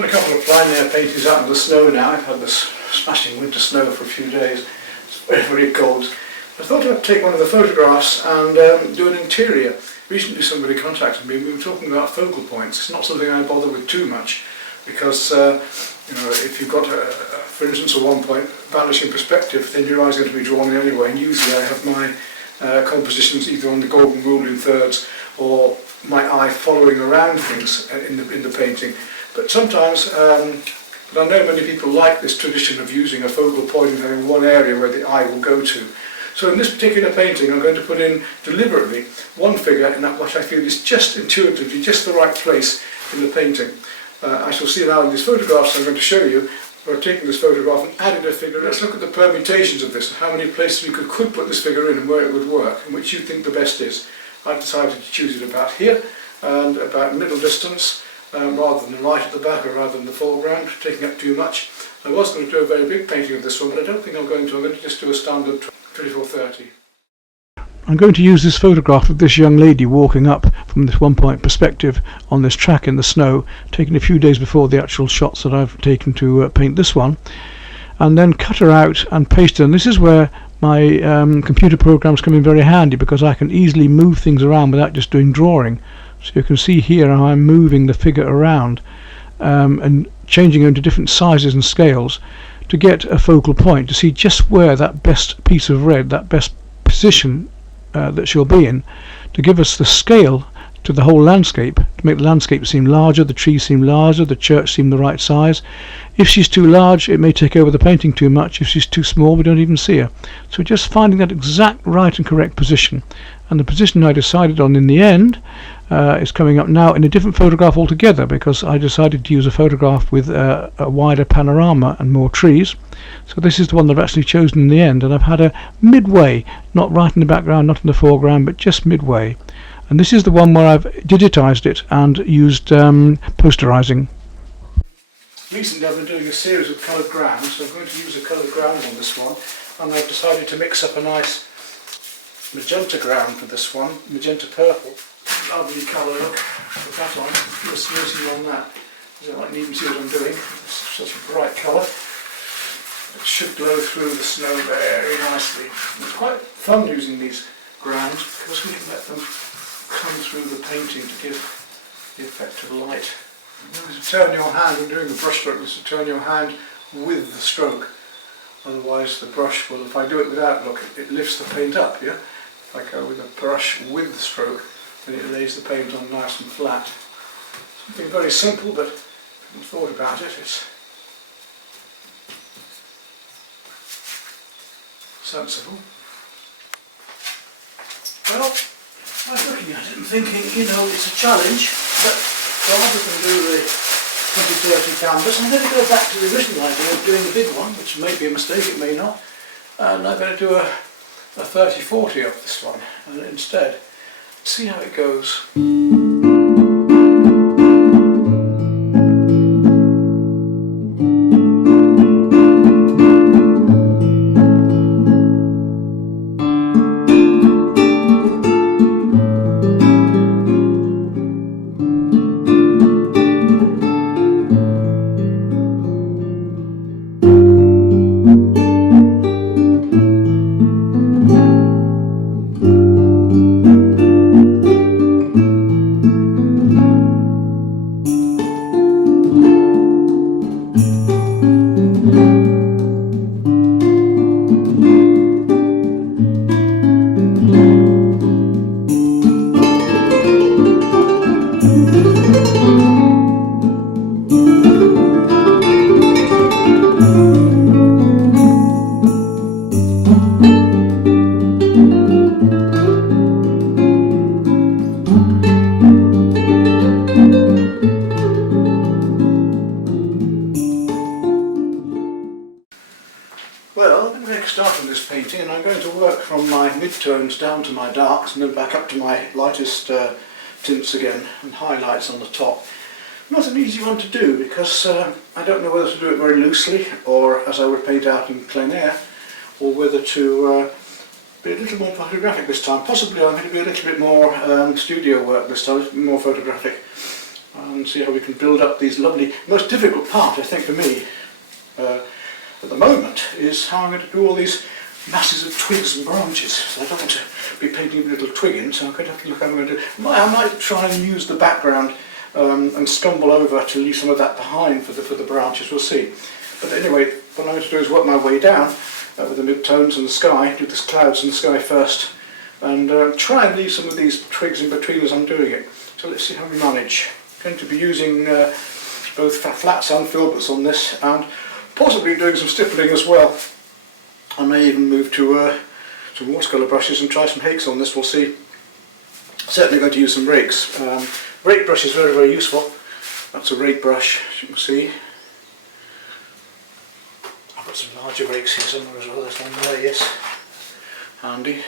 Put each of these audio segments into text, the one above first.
done a couple of plein air paintings out in the snow now. I've had this smashing winter snow for a few days. It's very, very cold. I thought I'd take one of the photographs and do an interior. Recently somebody contacted me and we were talking about focal points. It's not something I bother with too much because you know, if you've got, for instance, a 1 point vanishing perspective, then your eye's going to be drawn in anyway, and usually I have my compositions either on the golden rule in thirds or my eye following around things in the painting. But sometimes, but I know many people like this tradition of using a focal point and having one area where the eye will go to. So in this particular painting I'm going to put in deliberately one figure in that what I feel is just intuitively just the right place in the painting. I shall see now in these photographs I'm going to show you where I've taken this photograph and added a figure. Let's look at the permutations of this and how many places we could put this figure in and where it would work and which you think the best is. I've decided to choose it about here and about middle distance rather than right at the back or rather than the foreground, taking up too much. I was going to do a very big painting of this one, but I don't think I'm going to. I'm going to just do a standard 24-30. I'm going to use this photograph of this young lady walking up from this 1 point perspective on this track in the snow, taken a few days before the actual shots that I've taken to paint this one, and then cut her out and paste her. And this is where my computer programs come in very handy because I can easily move things around without just doing drawing. So you can see here how I'm moving the figure around and changing it into different sizes and scales to get a focal point, to see just where that best piece of red, that best position that she'll be in, to give us the scale to the whole landscape, to make the landscape seem larger, the trees seem larger, the church seem the right size. If she's too large it may take over the painting too much. If she's too small we don't even see her. So just finding that exact right and correct position, and the position I decided on in the end is coming up now in a different photograph altogether because I decided to use a photograph with a wider panorama and more trees. So this is the one that I've actually chosen in the end, and I've had a midway, not right in the background, not in the foreground, but just midway. And this is the one where I've digitized it and used posterizing. Recently I've been doing a series of coloured grounds, so I'm going to use a coloured ground on this one, and I've decided to mix up a nice magenta ground for this one, magenta purple. Lovely colour, look, put that on, put a smoothing on that. I don't even see what I'm doing, it's such a bright colour. It should glow through the snow very nicely. It's quite fun using these grounds because we can let them come through the painting to give the effect of light. Remember to turn your hand, when doing the brush stroke, is to turn your hand with the stroke. Otherwise the brush will, if I do it without, look, it lifts the paint up, yeah? If I go with a brush with the stroke, then it lays the paint on nice and flat. Something very simple, but if you've thought about it, it's sensible. Well, I was looking at it and thinking, you know, it's a challenge, but rather than do the 20-30 canvas, I'm going to go back to the original idea of doing the big one, which may be a mistake, it may not, and I'm going to do a 30-40 of this one, and instead, see how it goes. Start on this painting, and I'm going to work from my mid-tones down to my darks and then back up to my lightest tints again and highlights on the top. Not an easy one to do because I don't know whether to do it very loosely or as I would paint out in plein air, or whether to be a little more photographic this time. Possibly I'm going to be a little bit more studio work this time, a little bit more photographic. and see how we can build up these lovely, most difficult part I think for me at the moment is how I'm going to do all these masses of twigs and branches. So I don't want to be painting a little twig in, so I'm going to have to look how I'm going to do. I might try and use the background and stumble over to leave some of that behind for the branches, we'll see. But anyway, what I'm going to do is work my way down with the mid-tones and the sky, do the clouds and the sky first, and try and leave some of these twigs in between as I'm doing it. So let's see how we manage. I'm going to be using both flats and filberts on this, and possibly doing some stippling as well. I may even move to some watercolour brushes and try some hakes on this, we'll see. Certainly going to use some rakes. Rake brush is very, very useful. That's a rake brush, as you can see. I've got some larger rakes here somewhere as well, there's one there, yes. Handy.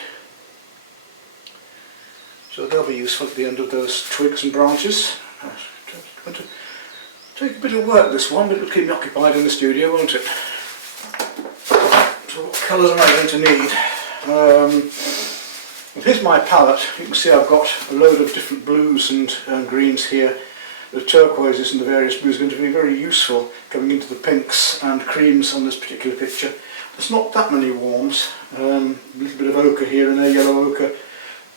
So they'll be useful at the end of those twigs and branches. It's going to take a bit of work, this one, but it'll keep me occupied in the studio, won't it? So what colours am I going to need? Well, here's my palette. You can see I've got a load of different blues and greens here. The turquoises and the various blues are going to be very useful coming into the pinks and creams on this particular picture. There's not that many warms. A little bit of ochre here and there, yellow ochre,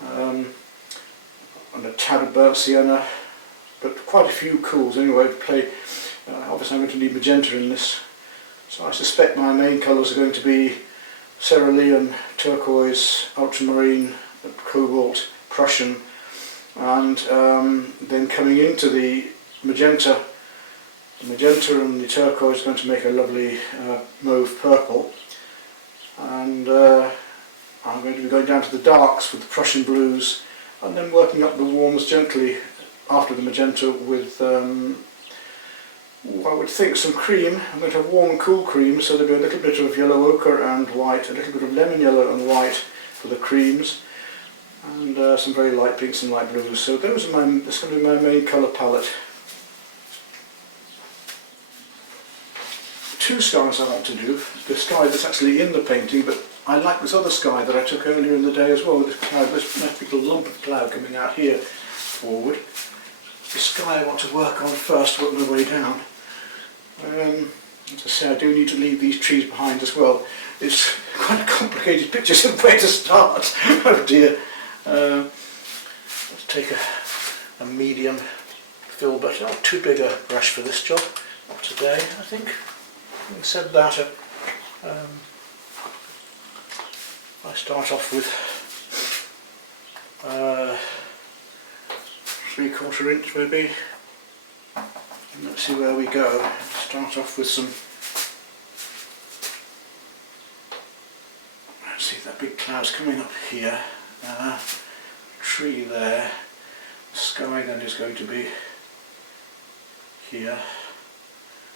and a tad of burnt sienna, but quite a few cools anyway to play. Obviously I'm going to need magenta in this. So I suspect my main colours are going to be cerulean, turquoise, ultramarine, cobalt, Prussian, and then coming into the magenta and the turquoise is going to make a lovely mauve purple, and I'm going to be going down to the darks with the Prussian blues, and then working up the warms gently after the magenta with I would think some cream. I'm going to have warm and cool cream, so there'll be a little bit of yellow ochre and white, a little bit of lemon yellow and white for the creams, and some very light pinks and light blues. So that's going to be my main colour palette. Two skies I want to do. The sky that's actually in the painting, but I like this other sky that I took earlier in the day as well, this cloud, this nice big little lump of cloud coming out here forward. The sky I want to work on first, work my way down. As I say, I do need to leave these trees behind as well. It's quite a complicated picture, so where to start? Oh dear. Let's take a medium filbert, not too big a brush for this job, not today I think. Having said that, I start off with 3/4 inch maybe, and let's see where we go. Start off with some, let's see, that big cloud's coming up here, tree there, the sky then is going to be here,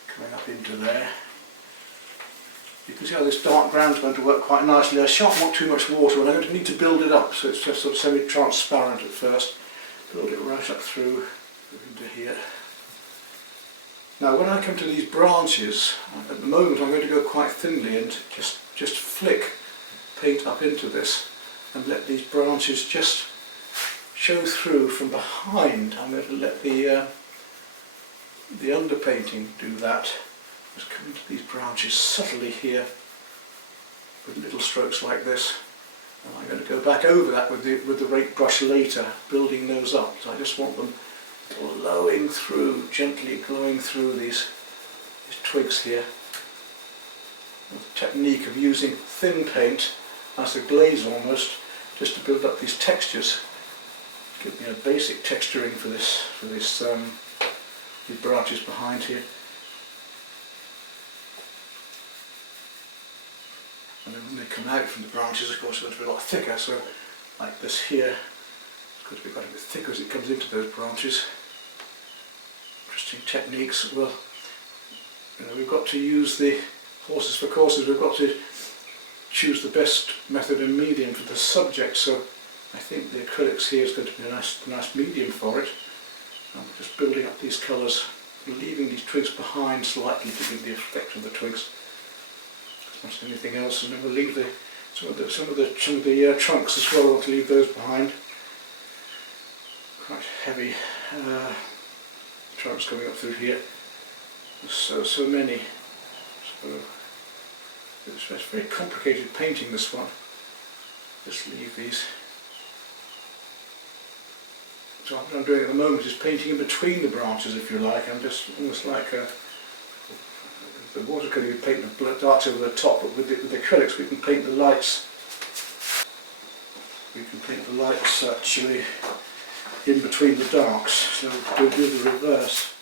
coming up into there. You can see how this dark ground is going to work quite nicely. I shan't want too much water, and I'm going to need to build it up, so it's just sort of semi-transparent at first. Build it right up through into here. Now when I come to these branches, at the moment I'm going to go quite thinly and just flick paint up into this and let these branches just show through from behind. I'm going to let the underpainting do that. Just come into these branches subtly here with little strokes like this. And I'm going to go back over that with the rake brush later, building those up. So I just want them glowing through, gently glowing through these twigs here. The technique of using thin paint as a glaze almost, just to build up these textures. Give me a basic texturing for these branches behind here. And then when they come out from the branches, of course, it's going to be a lot thicker, so like this here, it's going to be quite a bit thicker as it comes into those branches. Interesting techniques. Well, you know, we've got to use the horses for courses, we've got to choose the best method and medium for the subject, so I think the acrylics here is going to be a nice medium for it. I'm just building up these colours, leaving these twigs behind slightly to give the effect of the twigs. Not anything else, and then we'll leave some of the trunks as well. We'll leave those behind. Quite heavy trunks coming up through here. There's so many. So it's very complicated painting, this one. Just leave these. So what I'm doing at the moment is painting in between the branches, if you like. I'm just almost like the watercolour, you paint the darks over the top, but with the acrylics we can paint the lights. We can paint the lights actually in between the darks, so we'll do the reverse.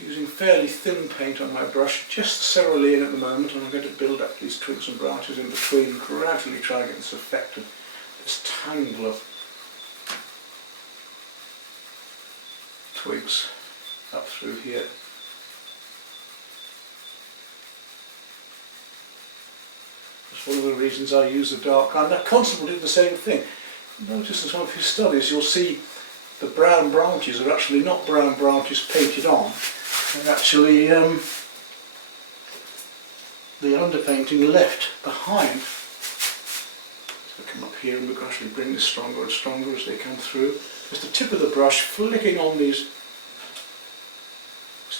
Using fairly thin paint on my brush, just cerulean at the moment, and I'm going to build up these twigs and branches in between and gradually try and get this effect of this tangle of twigs up through here. That's one of the reasons I use the dark. And Constable did the same thing. Notice in some of his studies you'll see the brown branches are actually not brown branches painted on. They're actually the underpainting left behind. So I come up here and we gradually bring this stronger and stronger as they come through. Just the tip of the brush flicking on these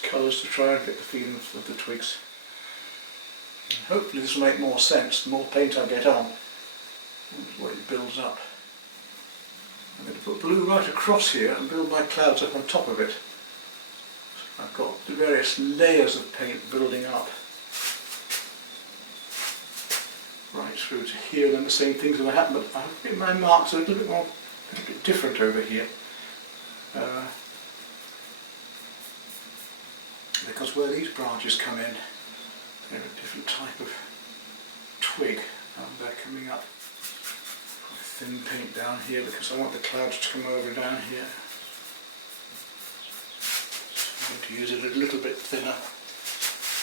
colours to try and get the feeling of the twigs. And hopefully this will make more sense. The more paint I get on, the way it builds up. I'm going to put blue right across here and build my clouds up on top of it. So I've got the various layers of paint building up right through to here, and then the same things will happen, but I'll get my marks a little bit different over here. Because where these branches come in, they're a different type of twig, and they're coming up with thin paint down here because I want the clouds to come over down here. So I'm going to use it a little bit thinner.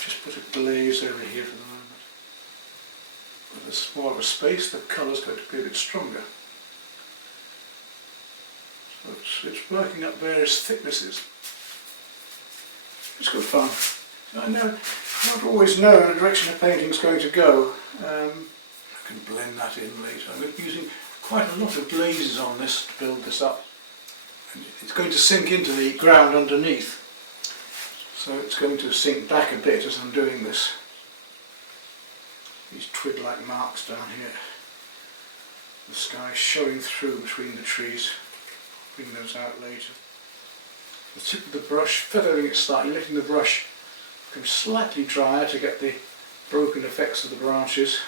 Just put a glaze over here for the moment. When there's more of a space, the colour's going to be a bit stronger. So it's working up various thicknesses. It's good fun. I don't always know the direction a painting's going to go. I can blend that in later. I'm using quite a lot of glazes on this to build this up. And it's going to sink into the ground underneath. So it's going to sink back a bit as I'm doing this. These twig-like marks down here. The sky showing through between the trees. Bring those out later. The tip of the brush, feathering it slightly, letting the brush become slightly drier to get the broken effects of the branches.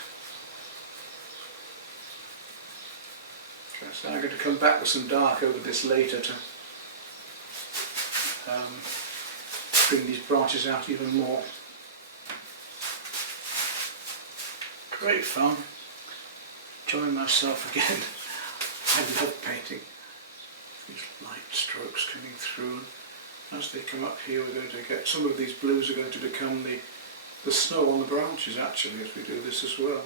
Okay, so now I'm going to come back with some dark over this later to bring these branches out even more. Great fun. Enjoying myself again. I love painting. These light strokes coming through, and as they come up here we're going to get, some of these blues are going to become the snow on the branches actually as we do this as well.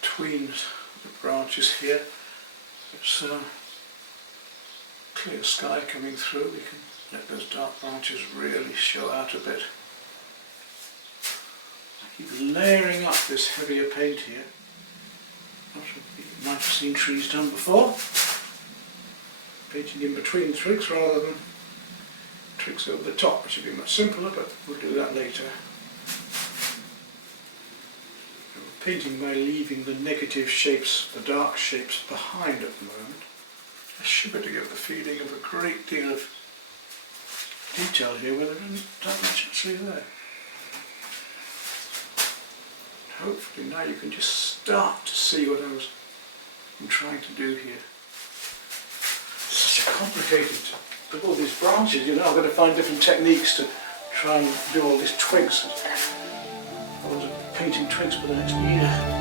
Between the branches here, it's clear sky coming through, we can let those dark branches really show out a bit. I keep layering up this heavier paint here. You might have seen trees done before. Painting in between twigs rather than twigs over the top, which would be much simpler, but we'll do that later. We're painting by leaving the negative shapes, the dark shapes behind at the moment. I should be able to get the feeling of a great deal of detail here where there isn't that much actually there. Hopefully now you can just start to see what I'm trying to do here. Such a complicated, with all these branches, you know, I'm going to find different techniques to try and do all these twigs. I was painting twigs for the next year.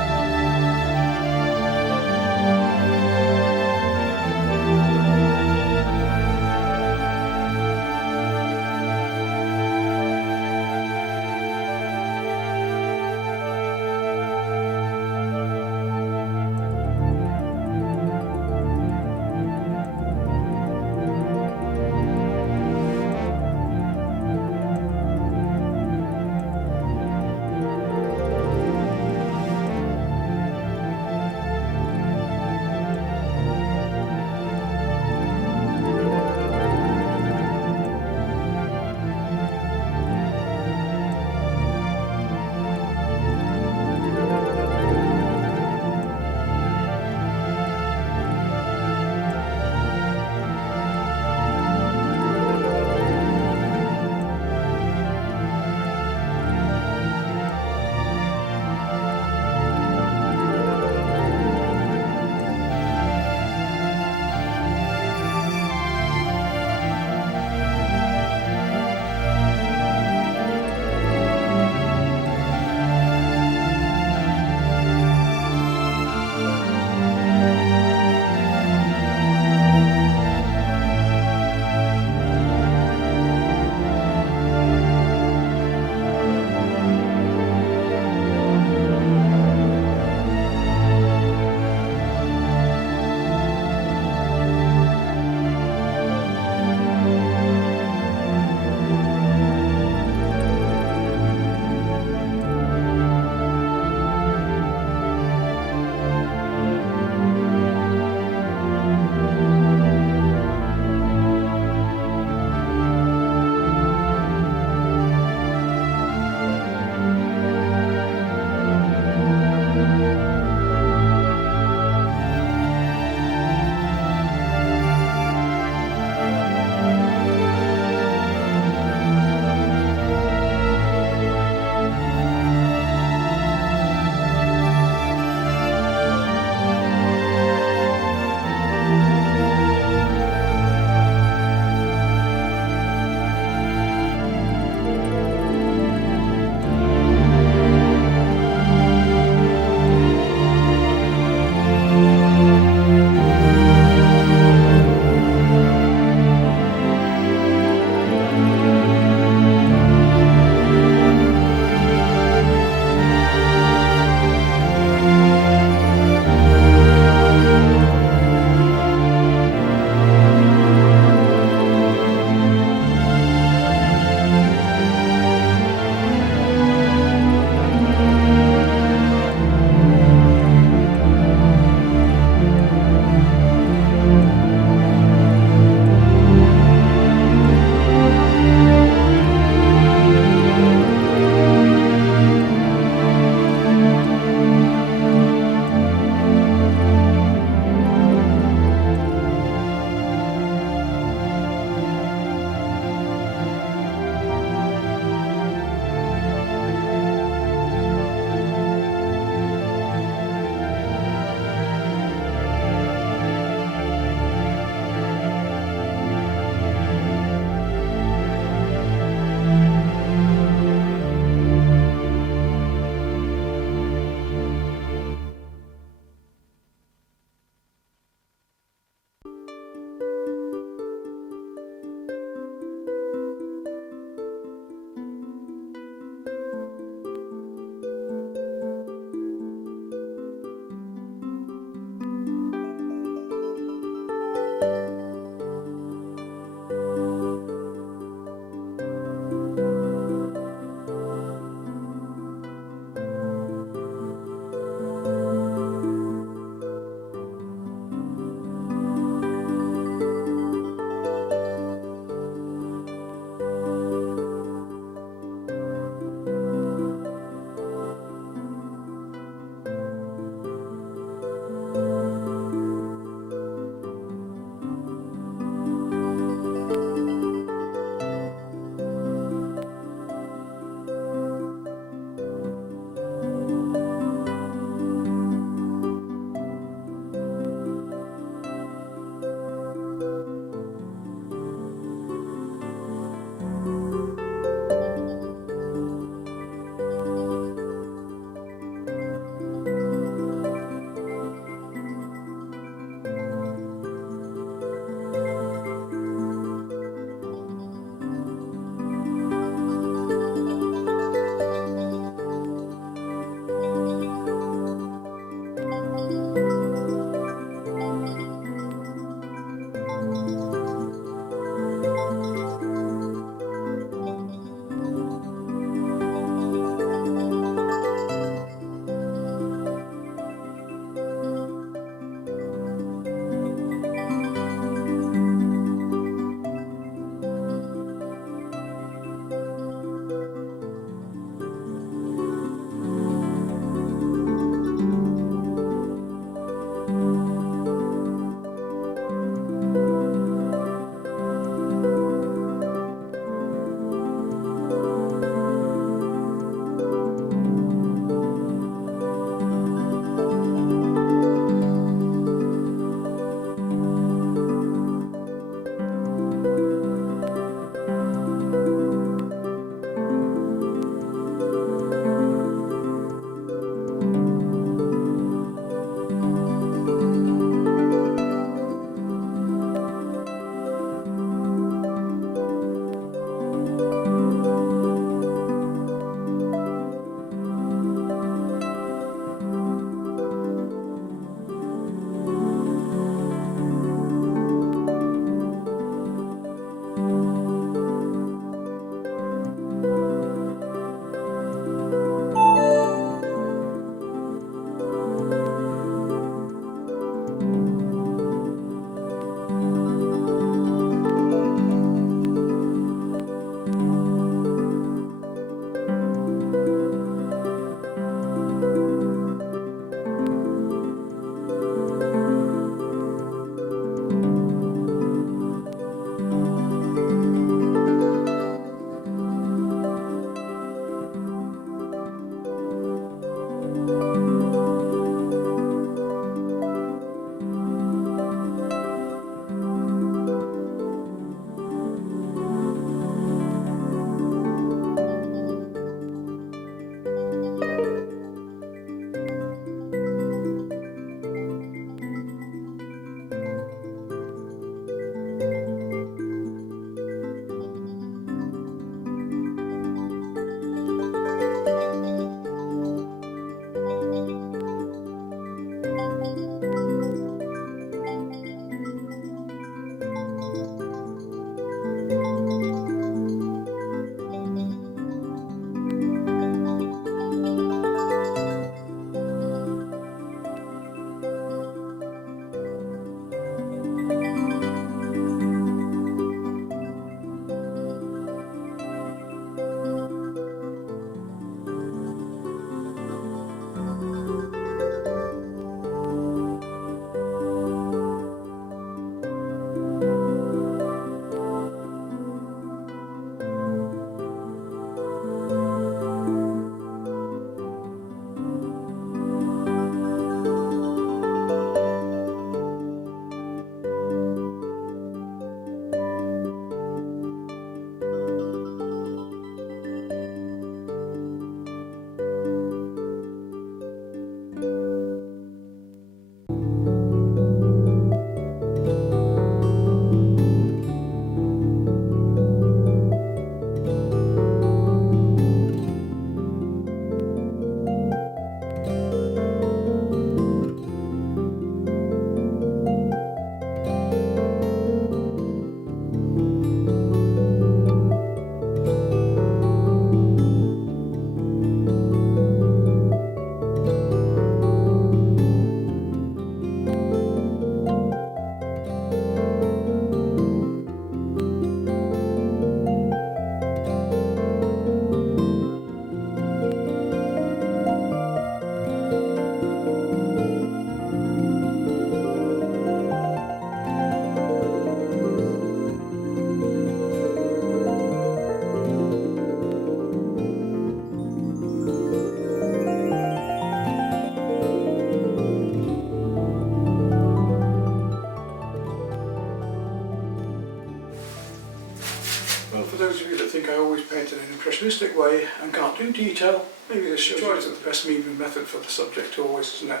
impressionistic way and can't do detail, maybe this shows you that the best medium method for the subject always, isn't it?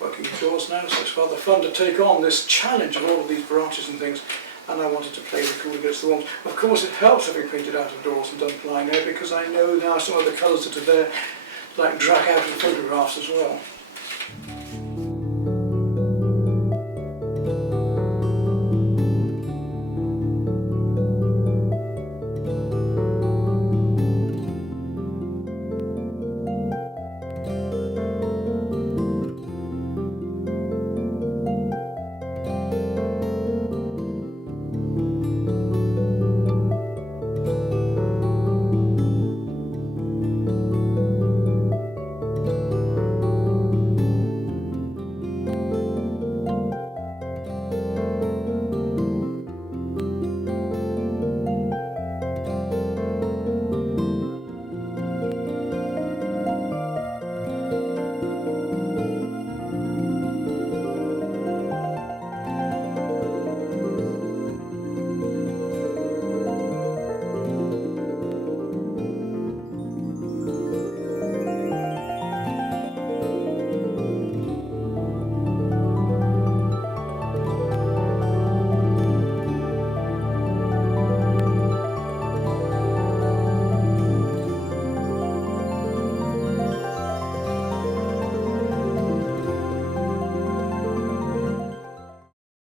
Working indoors now, so it's rather fun to take on this challenge of all of these branches and things, and I wanted to play the cool against the warmth. Of course it helps having painted out of doors and done plein air, because I know now some of the colours that are there like drag out of the photographs as well.